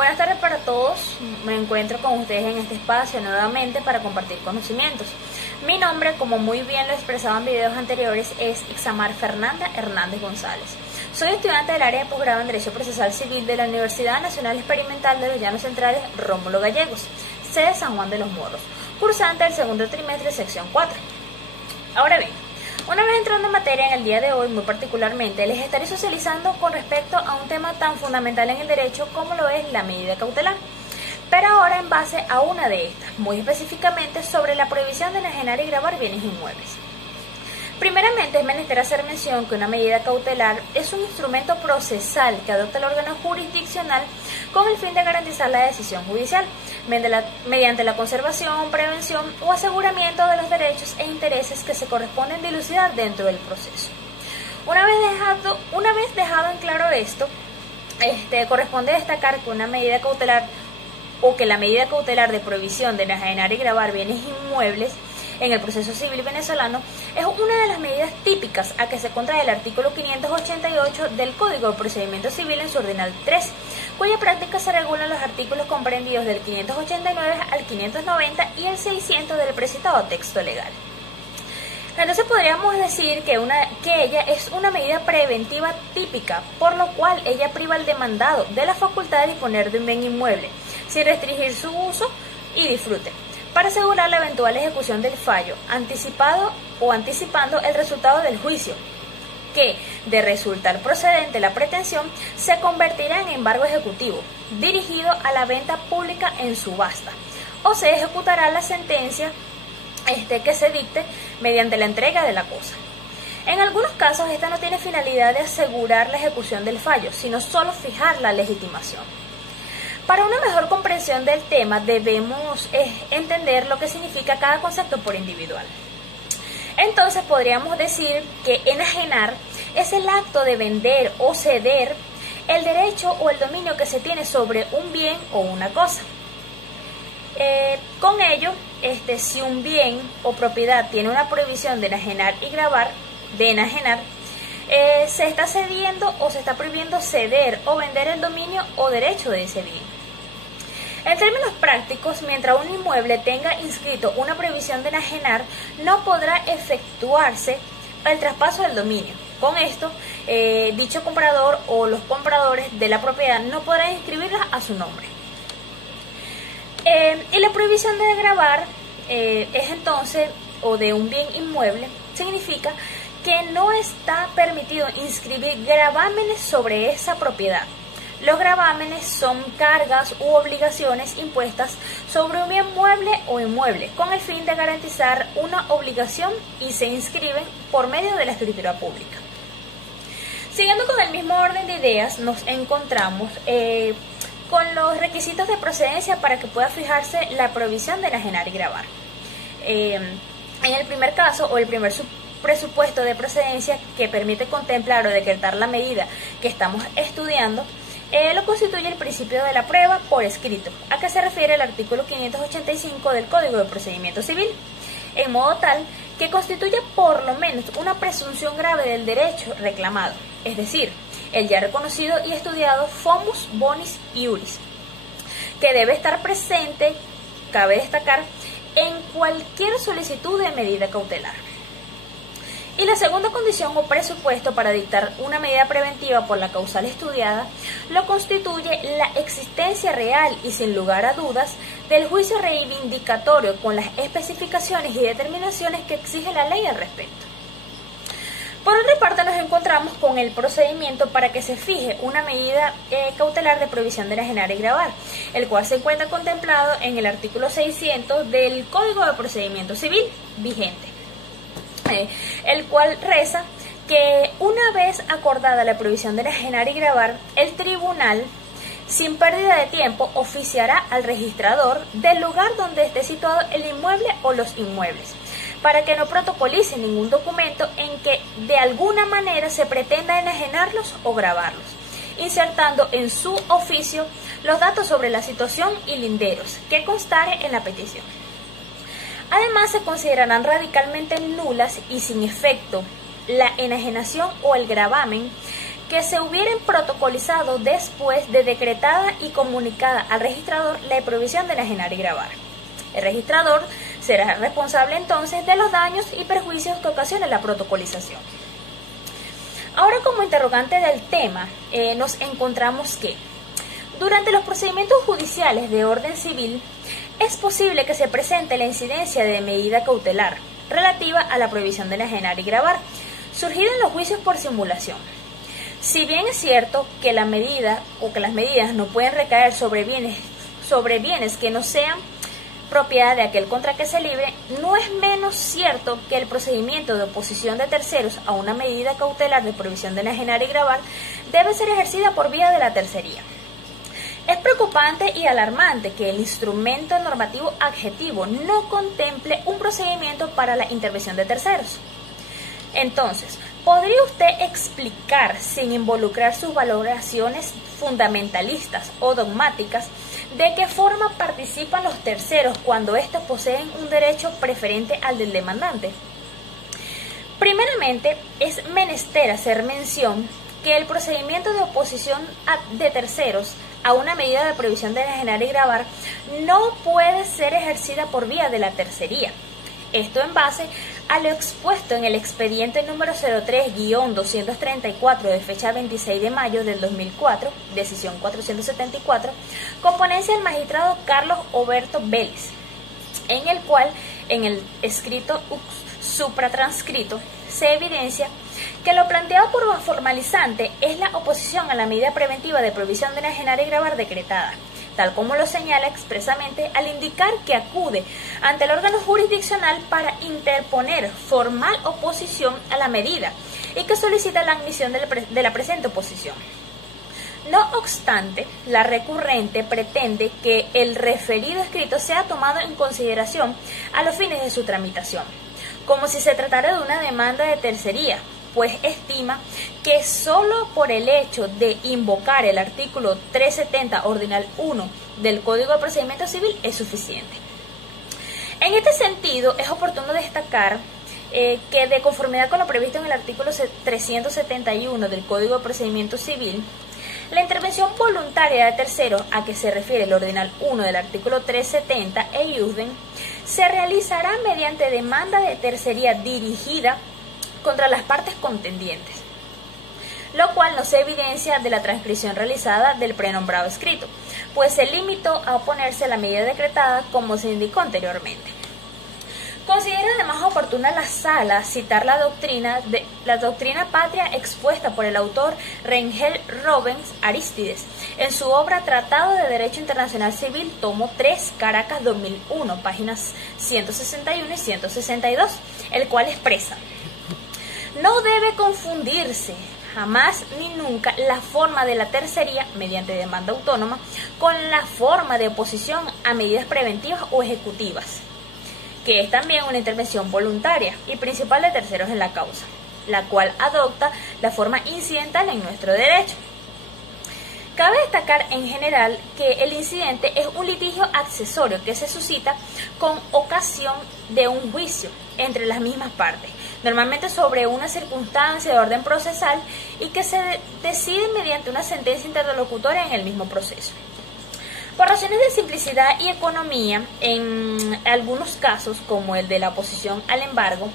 Buenas tardes para todos, me encuentro con ustedes en este espacio nuevamente para compartir conocimientos. Mi nombre, como muy bien lo expresaba en videos anteriores, es Ixamar Fernanda Hernández González. Soy estudiante del área de posgrado en Derecho Procesal Civil de la Universidad Nacional Experimental de los Llanos Centrales Rómulo Gallegos, sede San Juan de los Morros, cursante del segundo trimestre, sección 4. Ahora bien, una vez entrando en materia en el día de hoy, muy particularmente, les estaré socializando con respecto a un tema tan fundamental en el derecho como lo es la medida cautelar, pero ahora en base a una de estas, muy específicamente sobre la prohibición de enajenar y gravar bienes inmuebles. Primeramente, es menester hacer mención que una medida cautelar es un instrumento procesal que adopta el órgano jurisdiccional con el fin de garantizar la decisión judicial, mediante la conservación, prevención o aseguramiento de los derechos e intereses que se corresponden dilucidar dentro del proceso. Una vez dejado en claro esto, corresponde destacar que una medida cautelar o que la medida cautelar de prohibición de enajenar y gravar bienes inmuebles en el proceso civil venezolano es una de las medidas típicas a que se contrae el artículo 588 del Código de Procedimiento Civil en su ordinal 3, cuya práctica se regula en los artículos comprendidos del 589 al 590 y el 600 del precitado texto legal. Entonces podríamos decir que ella es una medida preventiva típica, por lo cual ella priva al demandado de la facultad de disponer de un bien inmueble, sin restringir su uso y disfrute, para asegurar la eventual ejecución del fallo, anticipando el resultado del juicio, que, de resultar procedente la pretensión, se convertirá en embargo ejecutivo, dirigido a la venta pública en subasta, o se ejecutará la sentencia que se dicte mediante la entrega de la cosa. En algunos casos, esta no tiene finalidad de asegurar la ejecución del fallo, sino solo fijar la legitimación. Para una mejor comprensión del tema, debemos entender lo que significa cada concepto por individual. Entonces, podríamos decir que enajenar es el acto de vender o ceder el derecho o el dominio que se tiene sobre un bien o una cosa. Con ello, si un bien o propiedad tiene una prohibición de enajenar y gravar, se está cediendo o se está prohibiendo ceder o vender el dominio o derecho de ese bien. En términos prácticos, mientras un inmueble tenga inscrito una prohibición de enajenar, no podrá efectuarse el traspaso del dominio. Con esto, dicho comprador o los compradores de la propiedad no podrán inscribirla a su nombre. Y la prohibición de gravar es entonces, o de un bien inmueble, significa que no está permitido inscribir gravámenes sobre esa propiedad. Los gravámenes son cargas u obligaciones impuestas sobre un bien mueble o inmueble con el fin de garantizar una obligación y se inscriben por medio de la escritura pública. Siguiendo con el mismo orden de ideas, nos encontramos con los requisitos de procedencia para que pueda fijarse la prohibición de enajenar y gravar. En el primer caso o el primer presupuesto de procedencia que permite contemplar o decretar la medida que estamos estudiando, lo constituye el principio de la prueba por escrito, a que se refiere el artículo 585 del Código de Procedimiento Civil, en modo tal que constituya por lo menos una presunción grave del derecho reclamado, es decir, el ya reconocido y estudiado fomus bonis iuris, que debe estar presente, cabe destacar, en cualquier solicitud de medida cautelar. Y la segunda condición o presupuesto para dictar una medida preventiva por la causal estudiada lo constituye la existencia real y sin lugar a dudas del juicio reivindicatorio con las especificaciones y determinaciones que exige la ley al respecto. Por otra parte, nos encontramos con el procedimiento para que se fije una medida cautelar de prohibición de enajenar y gravar, el cual se encuentra contemplado en el artículo 600 del Código de Procedimiento Civil vigente, el cual reza que una vez acordada la prohibición de enajenar y gravar, el tribunal, sin pérdida de tiempo, oficiará al registrador del lugar donde esté situado el inmueble o los inmuebles, para que no protocolice ningún documento en que de alguna manera se pretenda enajenarlos o gravarlos, insertando en su oficio los datos sobre la situación y linderos que constare en la petición. Además, se considerarán radicalmente nulas y sin efecto la enajenación o el gravamen que se hubieran protocolizado después de decretada y comunicada al registrador la prohibición de enajenar y grabar. El registrador será responsable entonces de los daños y perjuicios que ocasione la protocolización. Ahora, como interrogante del tema, nos encontramos que durante los procedimientos judiciales de orden civil es posible que se presente la incidencia de medida cautelar relativa a la prohibición de enajenar y grabar, surgida en los juicios por simulación. Si bien es cierto que la medida o que las medidas no pueden recaer sobre bienes que no sean propiedad de aquel contra que se libre, no es menos cierto que el procedimiento de oposición de terceros a una medida cautelar de prohibición de enajenar y grabar debe ser ejercida por vía de la tercería. Es preocupante y alarmante que el instrumento normativo adjetivo no contemple un procedimiento para la intervención de terceros. Entonces, ¿podría usted explicar, sin involucrar sus valoraciones fundamentalistas o dogmáticas, de qué forma participan los terceros cuando estos poseen un derecho preferente al del demandante? Primeramente, es menester hacer mención que el procedimiento de oposición de terceros a una medida de prohibición de enajenar y grabar no puede ser ejercida por vía de la tercería. Esto en base a lo expuesto en el expediente número 03-234 de fecha 26 de mayo del 2004, decisión 474, con ponencia del magistrado Carlos Oberto Vélez, en el cual, en el escrito supratranscrito, se evidencia que lo planteado por formalizante es la oposición a la medida preventiva de prohibición de enajenar y grabar decretada, tal como lo señala expresamente al indicar que acude ante el órgano jurisdiccional para interponer formal oposición a la medida y que solicita la admisión de la presente oposición. No obstante, la recurrente pretende que el referido escrito sea tomado en consideración a los fines de su tramitación, como si se tratara de una demanda de tercería, pues estima que solo por el hecho de invocar el artículo 370 ordinal 1 del Código de Procedimiento Civil es suficiente. En este sentido, es oportuno destacar que de conformidad con lo previsto en el artículo 371 del Código de Procedimiento Civil, la intervención voluntaria de terceros a que se refiere el ordinal 1 del artículo 370 e iusden se realizará mediante demanda de tercería dirigida contra las partes contendientes, lo cual no se evidencia de la transcripción realizada del prenombrado escrito, pues se limitó a oponerse a la medida decretada como se indicó anteriormente. Considera además oportuna la Sala citar la doctrina patria expuesta por el autor Rengel Rubens Arístides en su obra Tratado de Derecho Internacional Civil, tomo 3, Caracas 2001, páginas 161 y 162, el cual expresa: no debe confundirse jamás ni nunca la forma de la tercería mediante demanda autónoma con la forma de oposición a medidas preventivas o ejecutivas, que es también una intervención voluntaria y principal de terceros en la causa, la cual adopta la forma incidental en nuestro derecho. Cabe destacar en general que el incidente es un litigio accesorio que se suscita con ocasión de un juicio entre las mismas partes, normalmente sobre una circunstancia de orden procesal y que se decide mediante una sentencia interlocutoria en el mismo proceso. Por razones de simplicidad y economía, en algunos casos, como el de la oposición al embargo,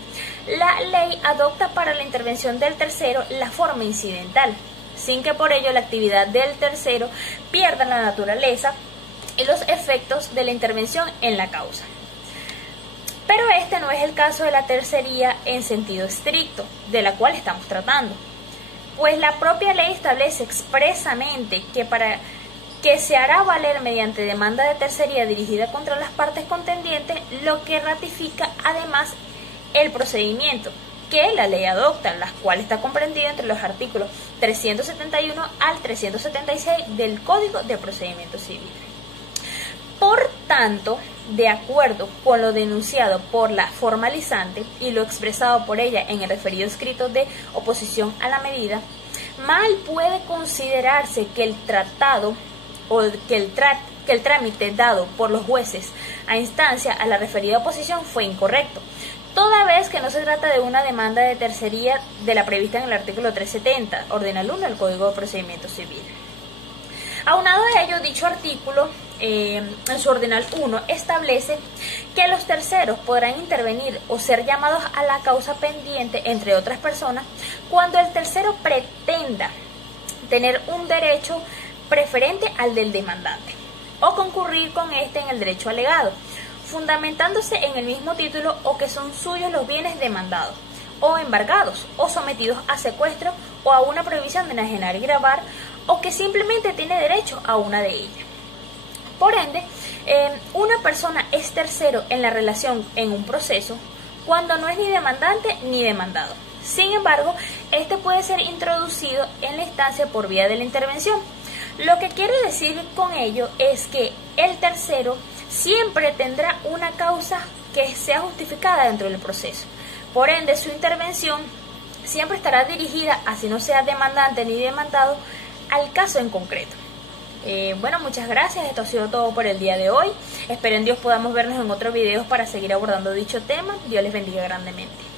la ley adopta para la intervención del tercero la forma incidental, sin que por ello la actividad del tercero pierda la naturaleza y los efectos de la intervención en la causa. Pero este no es el caso de la tercería en sentido estricto, de la cual estamos tratando, pues la propia ley establece expresamente que se hará valer mediante demanda de tercería dirigida contra las partes contendientes, lo que ratifica además el procedimiento que la ley adopta, las cuales está comprendido entre los artículos 371 al 376 del Código de Procedimiento Civil. Por tanto, de acuerdo con lo denunciado por la formalizante y lo expresado por ella en el referido escrito de oposición a la medida, mal puede considerarse que el tratado o que el trámite dado por los jueces a instancia a la referida oposición fue incorrecto, toda vez que no se trata de una demanda de tercería de la prevista en el artículo 370, ordinal 1 del Código de Procedimiento Civil. Aunado a ello, dicho artículo, en su ordinal 1, establece que los terceros podrán intervenir o ser llamados a la causa pendiente, entre otras personas, cuando el tercero pretenda tener un derecho preferente al del demandante o concurrir con éste en el derecho alegado, fundamentándose en el mismo título, o que son suyos los bienes demandados o embargados o sometidos a secuestro o a una prohibición de enajenar y gravar, o que simplemente tiene derecho a una de ellas. Por ende, una persona es tercero en la relación en un proceso cuando no es ni demandante ni demandado. Sin embargo, este puede ser introducido en la instancia por vía de la intervención. Lo que quiere decir con ello es que el tercero siempre tendrá una causa que sea justificada dentro del proceso. Por ende, su intervención siempre estará dirigida, así no sea demandante ni demandado, al caso en concreto. Bueno, muchas gracias. Esto ha sido todo por el día de hoy. Espero en Dios podamos vernos en otros videos para seguir abordando dicho tema. Dios les bendiga grandemente.